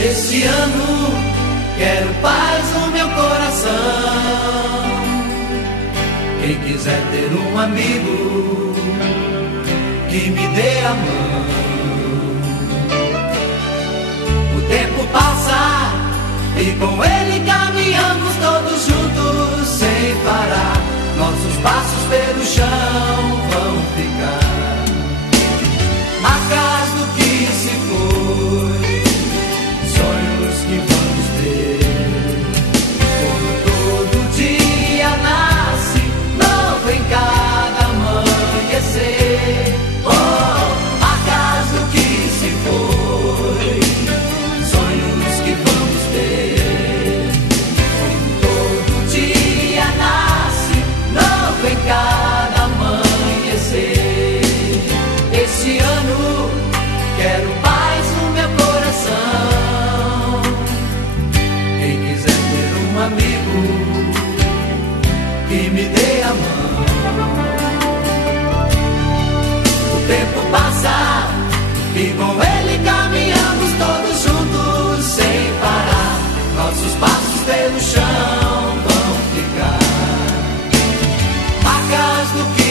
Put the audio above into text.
Este ano quero paz no meu coração. Quem quiser ter um amigo que me dê a mão. O tempo passa e com ele caminhamos todos juntos sem parar. Nossos passos pelo chão vão ficar marcas do que se foi. Sonhos que vamos ter. Como todo dia nasce novo em cada amanhecer. Oh, marcas do que se foi. Sonhos que vamos ter. Como todo dia nasce novo em cada amanhecer. Este ano quero paz no meu coração. Um amigo que me dê a mão. O tempo passa e com ele caminhamos todos juntos sem parar. Nossos passos pelo chão vão ficar marcas do que